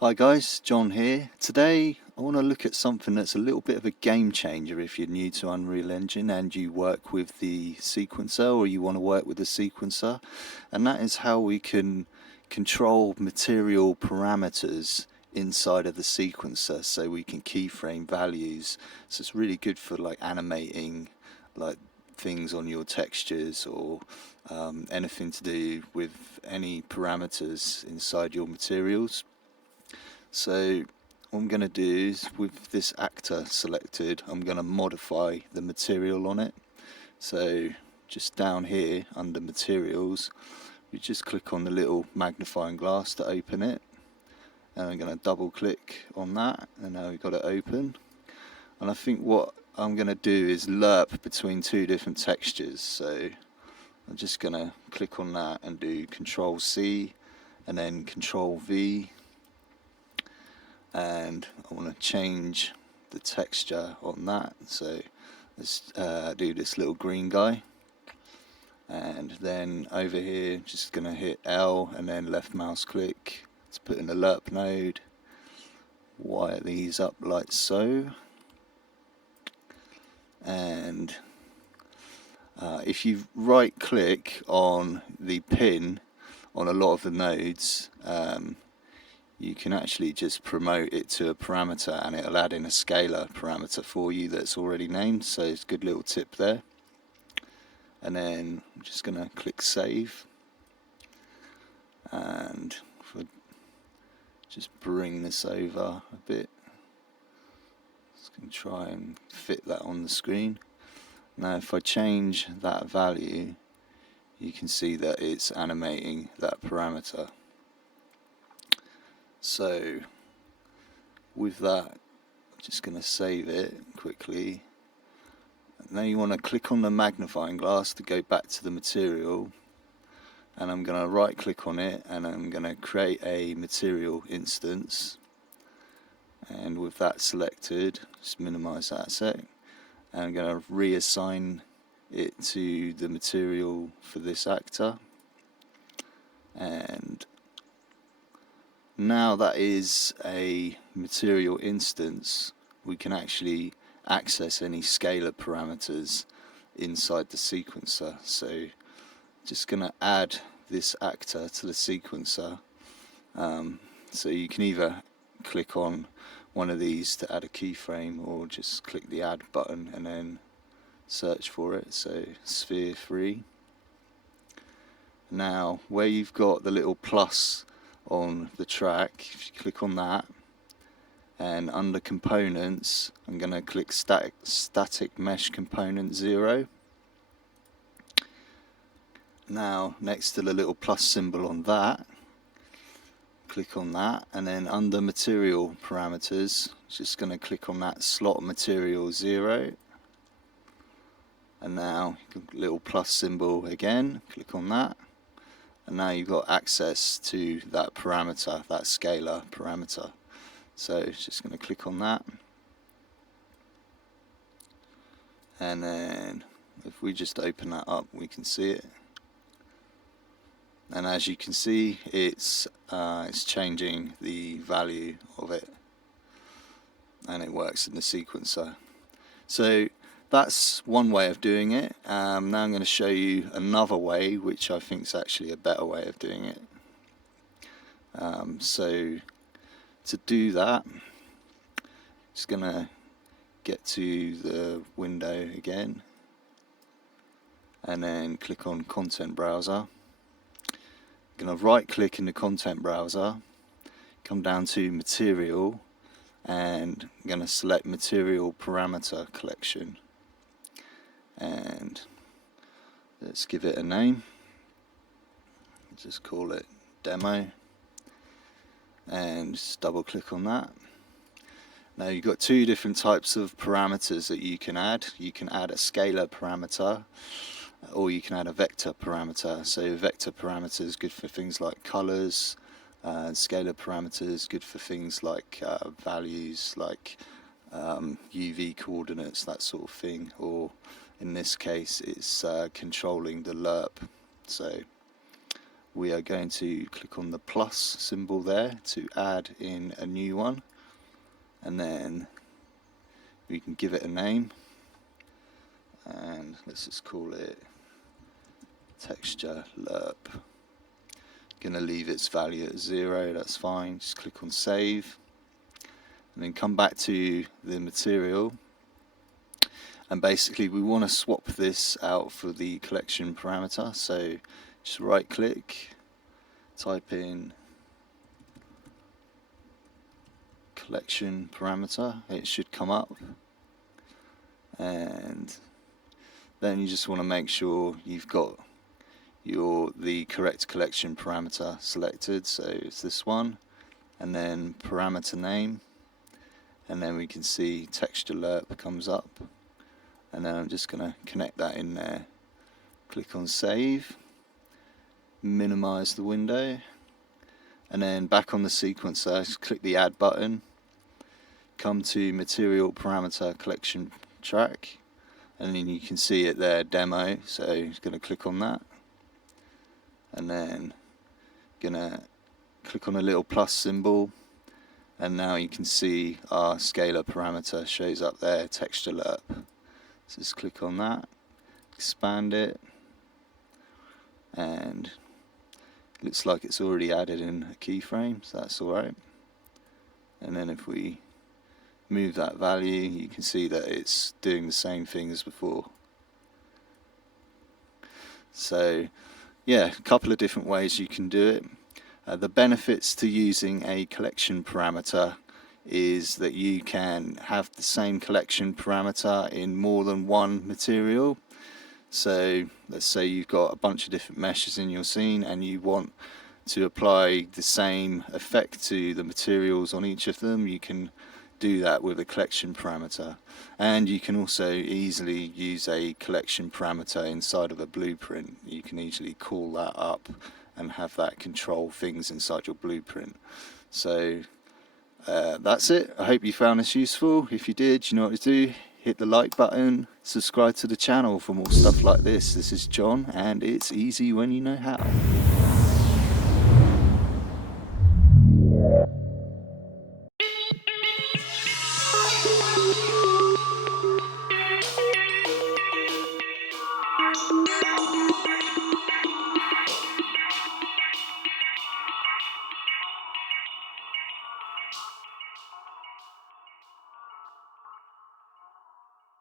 Hi guys, John here. Today I want to look at something that's a little bit of a game changer if you're new to Unreal Engine and you work with the sequencer or you want to work with the sequencer, and that is how we can control material parameters inside of the sequencer so we can keyframe values. So it's really good for like animating like things on your textures or anything to do with any parameters inside your materials. So what I'm going to do is, with this actor selected, I'm going to modify the material on it. So just down here under materials, we just click on the little magnifying glass to open it, and I'm going to double click on that, and now we've got it open. And I think what I'm going to do is lerp between two different textures. So I'm just going to click on that and do Control C and then Control V, and I want to change the texture on that. So let's do this little green guy, and then over here just gonna hit L and then left mouse click to put in a lerp node, wire these up like so, and if you right click on the pin on a lot of the nodes, you can actually just promote it to a parameter and it'll add in a scalar parameter for you that's already named. So it's a good little tip there. And then I'm just going to click save, and if I just bring this over a bit, just going to try and fit that on the screen. Now if I change that value, you can see that it's animating that parameter. So with that, I'm just going to save it quickly. Now you want to click on the magnifying glass to go back to the material, and I'm going to right click on it and I'm going to create a material instance, and with that selected, just minimize that a sec, and I'm going to reassign it to the material for this actor. And now that is a material instance, we can actually access any scalar parameters inside the sequencer. So just going to add this actor to the sequencer. So you can either click on one of these to add a keyframe, or just click the add button and then search for it. So sphere 3. Now where you've got the little plus on the track, if you click on that, and under components I'm going to click static mesh component 0. Now next to the little plus symbol on that, click on that, and then under material parameters, just going to click on that slot material 0, and now little plus symbol again, click on that, and now you've got access to that parameter, that scalar parameter. So just going to click on that, and then if we just open that up, we can see it. And as you can see, it's changing the value of it, and it works in the sequencer. So that's one way of doing it. Now I'm going to show you another way, which I think is actually a better way of doing it. So to do that, just going to get to the window again, and then click on Content Browser. I'm going to right click in the Content Browser, come down to Material, and I'm going to select Material Parameter Collection, and let's give it a name. Just call it Demo, and just double click on that. Now you've got two different types of parameters that you can add. You can add a scalar parameter, or you can add a vector parameter. So vector parameter is good for things like colors, scalar parameter is good for things like values, like UV coordinates, that sort of thing, or in this case it's controlling the lerp. So we are going to click on the plus symbol there to add in a new one, and then we can give it a name, and let's just call it texture lerp. Gonna leave its value at 0, that's fine. Just click on save, and then come back to the material, and basically we want to swap this out for the collection parameter. So just right click, type in collection parameter, it should come up, and then you just want to make sure you've got the correct collection parameter selected. So it's this one, and then parameter name, and then we can see texture lerp comes up, and then I'm just going to connect that in there. Click on save, minimize the window, and then back on the sequencer, just click the add button, come to material parameter collection track, and then you can see it there, demo. So I'm just going to click on that, and then gonna click on a little plus symbol, and now you can see our scalar parameter shows up there, texture lerp. So just click on that, expand it, and it looks like it's already added in a keyframe, so that's alright. And then if we move that value, you can see that it's doing the same thing as before. So yeah, a couple of different ways you can do it. The benefits to using a collection parameter is that you can have the same collection parameter in more than one material. So let's say you've got a bunch of different meshes in your scene and you want to apply the same effect to the materials on each of them. You can do that with a collection parameter, and you can also easily use a collection parameter inside of a blueprint. You can easily call that up and have that control things inside your blueprint. So that's it. I hope you found this useful. If you did, you know what to do. Hit the like button, subscribe to the channel for more stuff like this. This is John, and it's easy when you know how.